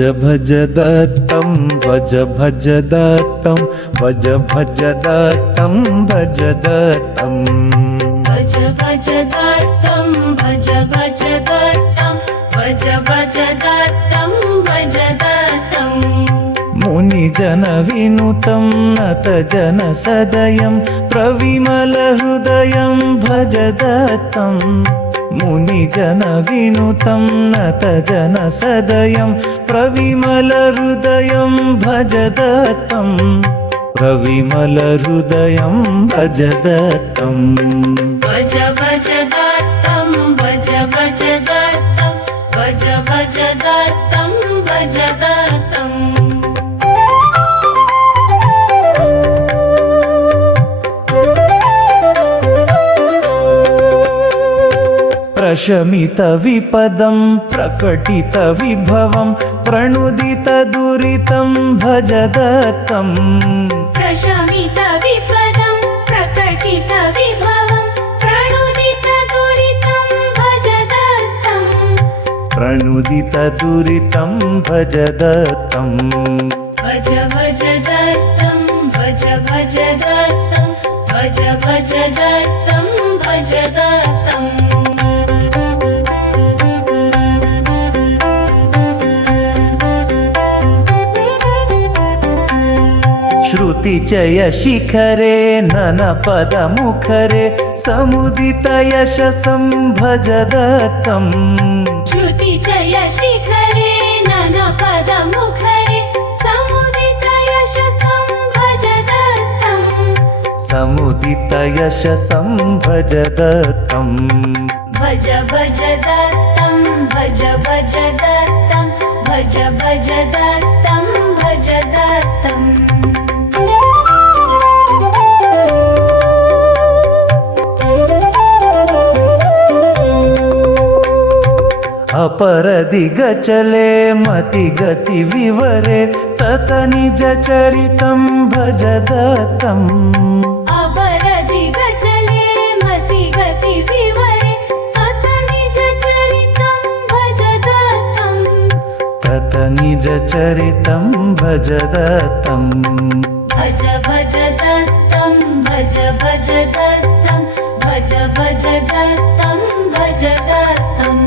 भज दत्तं भज भज दत्तं भज भज दत्तं भज दत्तं भज भज दत्तं भज भज दत्तं भज भज दत्तं भज दत्तं मुनिजन विनुतं नत जन सदयं प्रविमल हृदयं भज दत्तं मुनिजन विनुतं नत जन सदयं प्रविमल हृदयं भज दत्तं प्रविमल हृदयं भज दत्तं भज भज दत्तं भज भज दत्तं भज भज दत्तं भज दत्तं प्रशमित विपदं प्रकटित विभवं प्रणुदित दुरितं भज दत्तं प्रशमित विपदं प्रकटित विभवं प्रणुदित दुरितं भज दत्तं प्रणुदित दुरितं भज दत्तं भज भज दत्तं भज भज दत्तं भज भज दत्तं भज दत्तं श्रुतिचय शिखरे ननपद मुखरे समुदित यशसं भज दत्तं श्रुतिचय शिखरे ननपद मुखरे समुदित यशसं भज दत्तं समुदित यशसं भज दत्तं भज भज दत्तं भज भज दत्तं भज भज दत्तं भज दत्तं अपरदिगचले मतिगति विवरे तत निज चरितं भज दत्तं अपरदिगचले मतिगति विवरे तत निज चरितं भज दत्तं तत निज चरितं भज दत्तं भज भज दत्तं भज भज दत्तं भज भज दत्तं भज दत्तं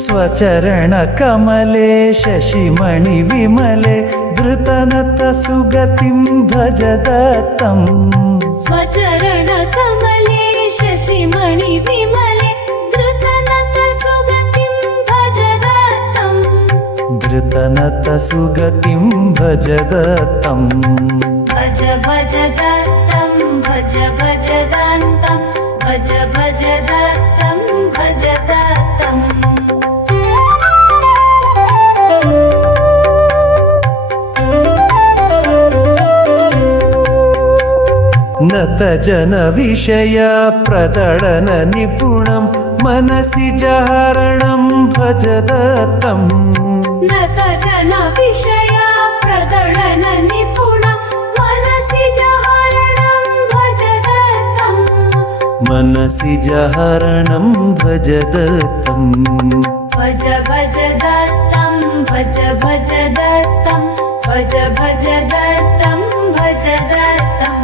स्वचरण कमले शशिमणि विमले धृतनत सुगतिं भज दत्तं स्वचरण कमले शशिमणि विमले धृतनत सुगतिं भज दत्तं धृतनत सुगतिं भज दत्तं भज भज दत्तं भज भज दत्तं भज भज दत्तं भज दत्तं नत जन विषय प्रदळन निपुणं मनसि जहरणं भज दत्तं नत जन विषय प्रदळन निपुणं मनसि जहरणं भज दत्तं मनसि जहरणं भज दत्तं भज भज दत्तं भज भज दत्तं भज भज दत्तं भज दत्तं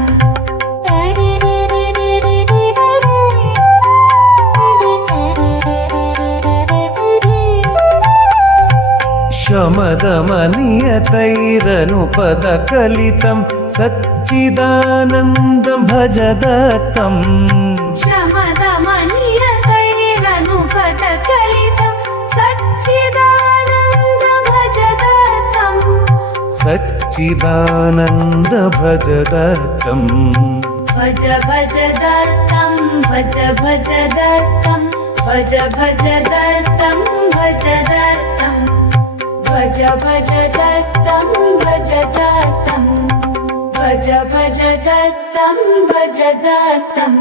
शमदमनियतैरनुपदकलितं सच्चिदानन्दं भज दत्तं शमदमनियतैरनुपदकलितं सच्चिदानन्द भज दत्तं सच्चिदानन्द भज दत्तं भज भज दत्तं भज भज दत्तं भज भज दत्तं भज दत्तं भज भज दत्तं भज दत्तं भज भज दत्तं भज दत्तं